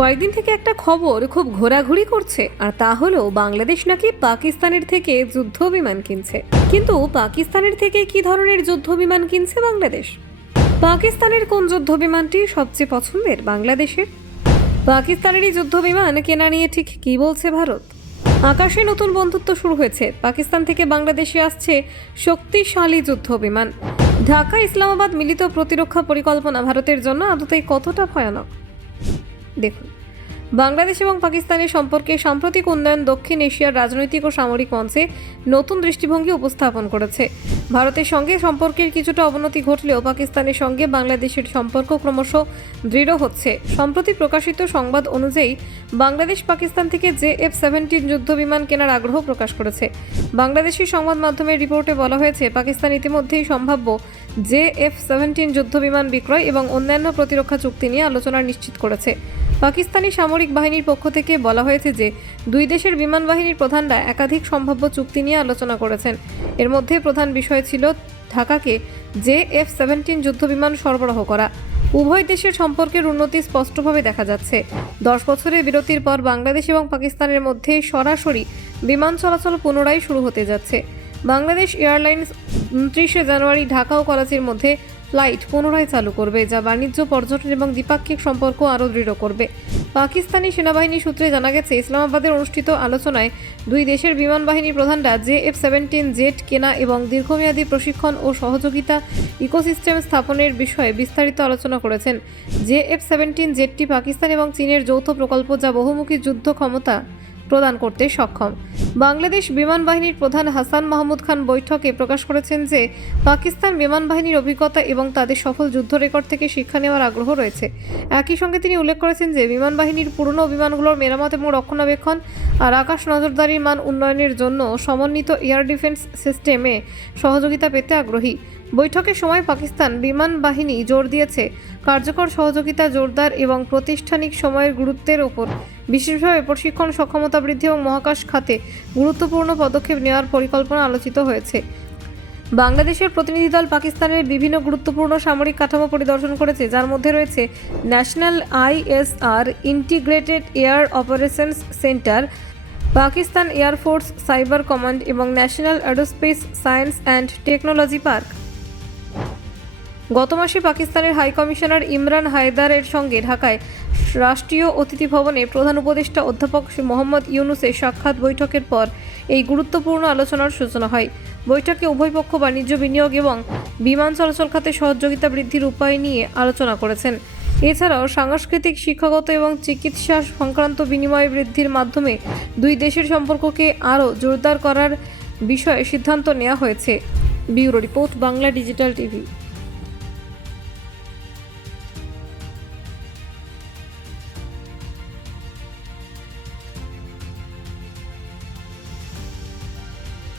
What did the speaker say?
কয়েকদিন থেকে একটা খবর খুব ঘোরাঘুরি করছে, আর তা হলো বাংলাদেশ নাকি পাকিস্তানের থেকে যুদ্ধ বিমান কিনছে। কিন্তু পাকিস্তানের থেকে কি ধরনের যুদ্ধ বিমান কিনছে বাংলাদেশ? পাকিস্তানের কোন যুদ্ধ বিমানটি সবচেয়ে পছন্দের বাংলাদেশের? পাকিস্তানেরই যুদ্ধ বিমান কেনা নিয়ে ঠিক কি বলছে ভারত? আকাশে নতুন বন্ধুত্ব শুরু হয়েছে। পাকিস্তান থেকে বাংলাদেশে আসছে শক্তিশালী যুদ্ধ বিমান। ঢাকা ইসলামাবাদ মিলিত প্রতিরক্ষা পরিকল্পনা ভারতের জন্য আদতে কতটা ভয়ানক দেখুন। বাংলাদেশ এবং পাকিস্তানের সম্পর্কে সাম্প্রতিক উন্নয়ন দক্ষিণ এশিয়ার রাজনৈতিক ও সামরিক মঞ্চে নতুন দৃষ্টিভঙ্গি উপস্থাপন করেছে। ভারতের সঙ্গে সম্পর্কের কিছুটা অবনতি ঘটলেও পাকিস্তানের সঙ্গে বাংলাদেশের সম্পর্ক ক্রমশ দৃঢ় হচ্ছে। সম্প্রতি প্রকাশিত সংবাদ অনুযায়ী বাংলাদেশ পাকিস্তান থেকে JF-17 যুদ্ধ বিমান কেনার আগ্রহ প্রকাশ করেছে। বাংলাদেশের সংবাদ মাধ্যমের রিপোর্টে বলা হয়েছে, পাকিস্তান ইতিমধ্যেই সম্ভাব্য JF-17 যুদ্ধ বিমান বিক্রয় এবং অন্যান্য প্রতিরক্ষা চুক্তি নিয়ে আলোচনা নিশ্চিত করেছে। পাকিস্তানি সামরিক বাহিনীর পক্ষ থেকে বলা হয়েছে যে দুই দেশের বিমান বাহিনীর প্রধানরা একাধিক সম্ভাব্য চুক্তি নিয়ে আলোচনা করেছেন। এর মধ্যে প্রধান বিষয় ছিল ঢাকাকে JF-17 যুদ্ধ বিমান সরবরাহ করা। উভয় দেশের সম্পর্কের উন্নতি স্পষ্টভাবে দেখা যাচ্ছে। 10 বছরের বিরতির পর বাংলাদেশ এবং পাকিস্তানের মধ্যে সরাসরি বিমান চলাচল পুনরায় শুরু হতে যাচ্ছে। বাংলাদেশ এয়ারলাইন্স 29 জানুয়ারি ঢাকা ও করাচির মধ্যে ফ্লাইট পুনরায় চালু করবে, যা বাণিজ্য, পর্যটন এবং দ্বিপাক্ষিক সম্পর্ক আরও দৃঢ় করবে। পাকিস্তানি সেনাবাহিনী সূত্রে জানা গেছে, ইসলামাবাদের অনুষ্ঠিত আলোচনায় দুই দেশের বিমান বাহিনীর প্রধানরা JF-17 জেট কেনা এবং দীর্ঘমেয়াদী প্রশিক্ষণ ও সহযোগিতা ইকোসিস্টেম স্থাপনের বিষয়ে বিস্তারিত আলোচনা করেছেন। JF-17 জেটটি পাকিস্তান এবং চীনের যৌথ প্রকল্প, যা বহুমুখী যুদ্ধ ক্ষমতা প্রদান করতে সক্ষম। বাংলাদেশ বিমান বাহিনীর প্রধান হাসান মাহমুদ খান বৈঠকে প্রকাশ করেছেন যে পাকিস্তান বিমান বাহিনীর অভিজ্ঞতা এবং তাদের সফল যুদ্ধ রেকর্ড থেকে শিক্ষা নেওয়ার আগ্রহ রয়েছে। একই সঙ্গে তিনি উল্লেখ করেছেন যে বিমান বাহিনীর পুরনো বিমানগুলোর মেরামত এবং রক্ষণাবেক্ষণ আর আকাশ নজরদারির মান উন্নয়নের জন্য সমন্বিত এয়ার ডিফেন্স সিস্টেমে সহযোগিতা পেতে আগ্রহী। বৈঠকের সময় পাকিস্তান বিমান বাহিনী জোর দিয়েছে কার্যকর সহযোগিতা জোরদার এবং প্রাতিষ্ঠানিক সময়ের গুরুত্বের ওপর, বিশেষভাবে প্রশিক্ষণ, সক্ষমতা বৃদ্ধি এবং মহাকাশ খাতে গুরুত্বপূর্ণ পদক্ষেপ নেওয়ার পরিকল্পনা আলোচিত হয়েছে। বাংলাদেশের প্রতিনিধি দল পাকিস্তানের বিভিন্ন গুরুত্বপূর্ণ সামরিক কাঠামো পরিদর্শন করেছে, যার মধ্যে রয়েছে national ISR integrated air operations centre, Pakistan air force cyber command এবং national aerospace science and technology park. গত মাসে পাকিস্তানের হাই কমিশনার ইমরান হায়দারের সঙ্গে ঢাকায় রাষ্ট্রীয় অতিথি ভবনে প্রধান উপদেষ্টা অধ্যাপক মোহাম্মদ ইউনুসের সাক্ষাৎ বৈঠকের পর এই গুরুত্বপূর্ণ আলোচনার সূচনা হয়। বৈঠকে উভয় পক্ষ বাণিজ্য, বিনিয়োগ এবং বিমান চলাচল খাতে সহযোগিতা বৃদ্ধির উপায় নিয়ে আলোচনা করেছেন। এছাড়াও সাংস্কৃতিক, শিক্ষাগত এবং চিকিৎসা সংক্রান্ত বিনিময় বৃদ্ধির মাধ্যমে দুই দেশের সম্পর্ককে আরও জোরদার করার বিষয়ে সিদ্ধান্ত নেওয়া হয়েছে। Bureau report, Bangla digital TV.